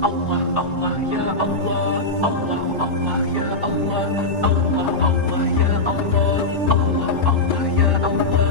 الله الله يا الله الله الله يا الله الله الله يا الله الله الله يا الله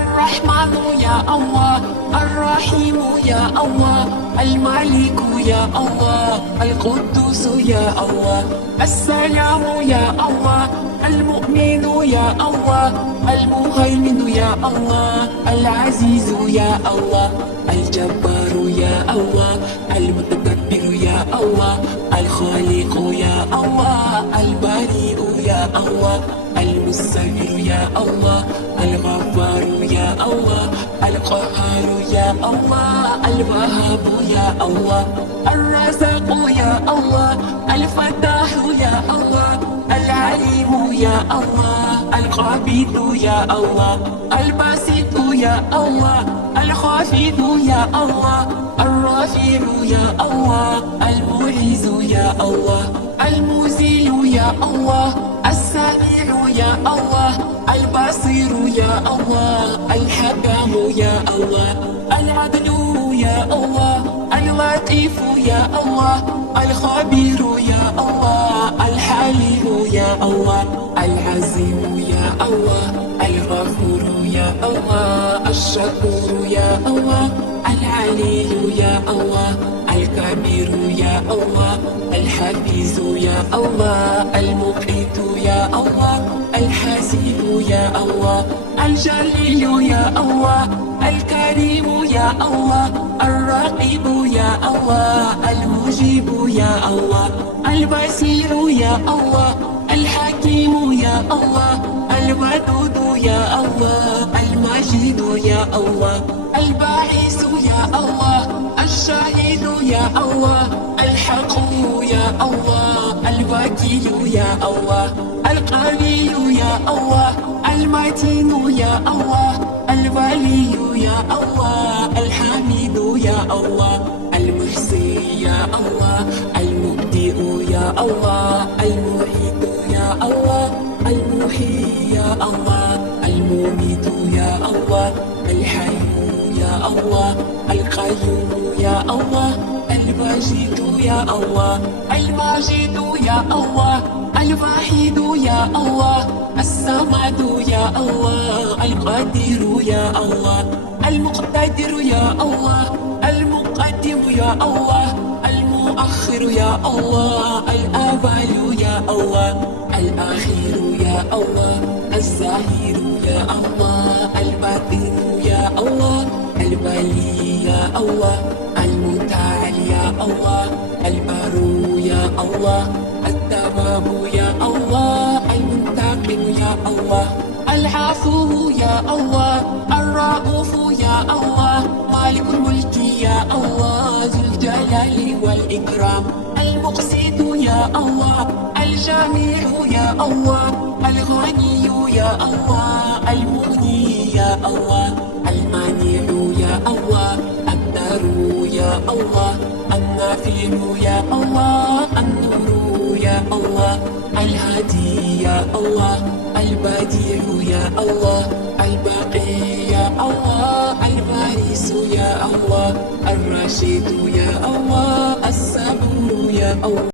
الرحمن يا الله الرحيم يا الله الملك يا الله القدوس يا الله السلام يا الله المؤمن يا الله المهيمن يا الله العزيز يا الله الجبار يا الله المتكبر يا الله الخالق يا الله البريء يا الله المستغفر يا الله الغفار يا الله القهار يا الله الوهاب يا الله الرزاق يا الله الفتاح يا الله العليم يا الله القابض يا الله الباسط يا الله الخافض يا الله الرافع يا الله المعز يا الله المذل يا الله السميع يا الله البصير يا الله الحكم يا الله العدل يا الله اللطيف يا الله الخبير يا الله الحليم يا الله العزيم يا الله الغفور يا الله الشكور يا الله العلي يا الله الكبير يا الله الحفيظ يا الله المقيت يا الله الحسيب يا الله الجليل يا الله الكريم يا الله الرقيب يا الله المجيب يا الله البصير يا الله الحكيم يا الله الودود يا الله المجيد يا الله الباعث يا الله الشهيد يا الله الحق يا الله الوكيل يا الله القوي يا الله المتين يا الله الولي يا الله الحميد يا الله المحصي يا الله المبدئ يا الله المعيد يا الله المحيي يا الله المميت يا الله الحي يا الله القيوم يا الله المجيد يا الله الماجد يا الله الوحيد يا الله الصمد يا الله القدير يا الله المقتدر يا الله المقدم يا الله المؤخر يا الله الأول يا الله الأخير يا الله الظاهر يا الله الباطن يا الله الولي يا الله المتعال يا الله البر يا الله التواب يا الله المنتقم يا الله العفو يا الله الرؤوف يا الله مالك الملك يا الله ذو الجلال والإكرام المقسط يا الله الجميع يا الله الغني يا الله المغني يا الله المانع يا الله الدار يا الله النافع يا الله النور يا الله الهادي يا الله البديع يا الله الباقي يا الله الوارث يا الله الرشيد يا الله الصبور يا الله.